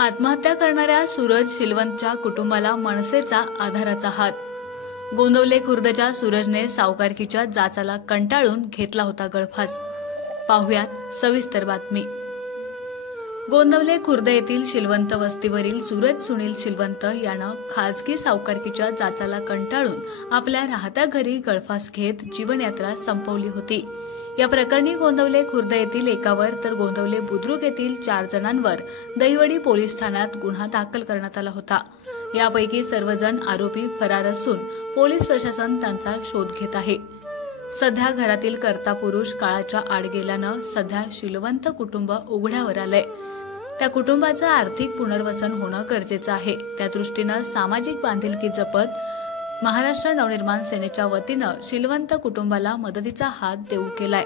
आत्महत्या करणाऱ्या सूरज शिलवंतच्या कुटुंबाला मनसेचा आधाराचा हात। गोंदवले खुर्दच्या सूरजने सावकारकीच्या जाचाला कंटाळून घेतला होता गळफास। पाहुयात सविस्तर बातमी। गोंदवले खुर्द येथील शिलवंत वस्तीवरील सूरज सुनील शिलवंत यानं खाजगी सावकारकीच्या जाचाला कंटाळून आपल्या राहत्या घरी गळफास घेत जीवनयात्रा संपवली होती। या प्रकरणी गोंदवले खुर्द येथील एकावर तर गोंदवले बुद्रुक येथील 4 जणांवर दहिवडी पोलीस ठाण्यात गुन्हा दाखल करण्यात आला होता। यापैकी सर्वजण आरोपी फरार असून पोलीस प्रशासन त्यांचा शोध घेत आहे। सध्या घरातील कर्ता पुरुष काळाच्या आड गेल्यानं सध्या शिलवंत कुटुंब उघड्यावर आलंय। त्या कुटुंबाचं आर्थिक पुनर्वसन होणं गरजेचं आहे। त्या दृष्टीनं सामाजिक बांधिलकी जपत महाराष्ट्र नवनिर्माण सेनेच्या वतीनं शिलवंत कुटुंबाला मदतीचा हात देऊ केलाय।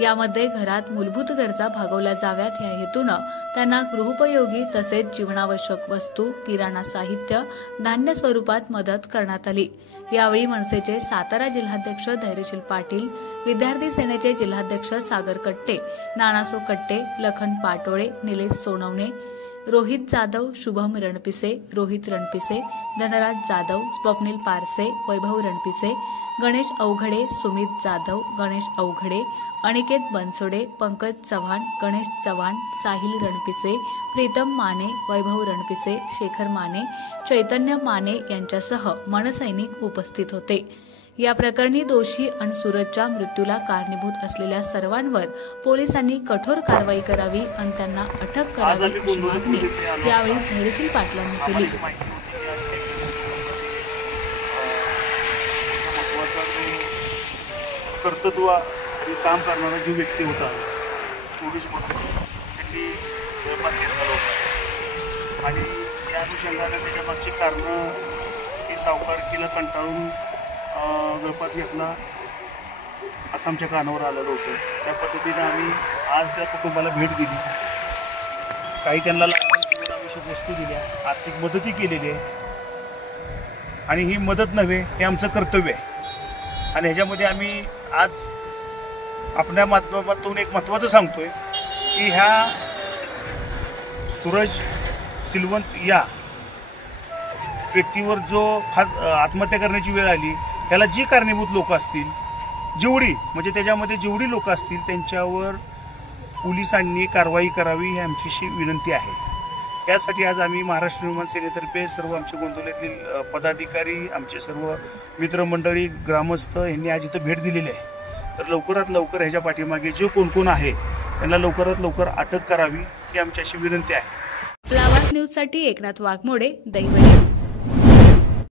यामध्ये घरात मूलभूत गरजा भागवल्या जाव्यात या हेतूनं त्यांना गृहोपयोगी तसेच जीवनावश्यक वस्तू, किराणा साहित्य, धान्य स्वरूपात मदत करण्यात आली। यावेळी मनसेचे सातारा जिल्हाध्यक्ष धैर्यशील पाटील, विद्यार्थी सेनेचे जिल्हाध्यक्ष सागर कट्टे, नानासो कट्टे, लखन पाटोळे, निलेश सोनवणे, रोहित जाधव, शुभम रणपिसे, रोहित रणपिसे, धनराज जाधव, स्वप्नील पारसे, वैभव रणपिसे, गणेश अवघडे, सुमित जाधव, गणेश अवघडे, अनिकेत बनसोडे, पंकज चव्हाण, गणेश चव्हाण, साहिल रणपिसे, प्रीतम माने, वैभव रणपिसे, शेखर माने, चैतन्य माने यांच्यासह मनसैनिक उपस्थित होते। या प्रकरणी दोषी आणि सूरजच्या मृत्यूला कारणीभूत असलेल्या सर्वांवर पोलिसांनी कठोर कारवाई करावी आणि त्यांना अटक करावी अशी मागणी यावेळी धैर्यशील पाटलांनी केली। कर्तृत्व आणि काम करणारा जो व्यक्ती होता सूरज म्हणून त्यांनी गळफास घेतला होता आणि त्या अनुषंगाने त्याच्या मागची कारणं की सावकारकीला कंटाळून गळफास घेतला असं आमच्या कानावर आलेलं होतं। त्या पद्धतीने आम्ही आज त्या कुटुंबाला भेट दिली, काही त्यांना लागणाऱ्या जीवनावश्यक वस्तू दिल्या, आर्थिक मदतही केलेली आहे आणि ही मदत नव्हे हे आमचं कर्तव्य आहे। आणि ह्याच्यामध्ये आम्ही आज आपल्या माध्यमातून एक महत्त्वाचं सांगतोय की ह्या सूरज शिलवंत या व्यक्तीवर जो आत्महत्या करण्याची वेळ आली त्याला जी कारणीभूत लोक असतील, म्हणजे त्याच्यामध्ये जेवढी लोक असतील त्यांच्यावर पोलिसांनी कारवाई करावी ही आमची विनंती आहे। त्यासाठी आज आम्ही महाराष्ट्र निर्माण सेनेतर्फे सर्व आमचे गोंदवल्यातील पदाधिकारी, आमचे सर्व मित्रमंडळी, ग्रामस्थ यांनी आज इथं भेट दिलेली आहे। तर लवकरात लवकर ह्याच्या पाठीमागे जे कोण आहे त्यांना लवकरात लवकर अटक करावी ही आमची अशी विनंती आहे। लावाद न्यूजसाठी एकनाथ वाघमोडे, दहिवडी।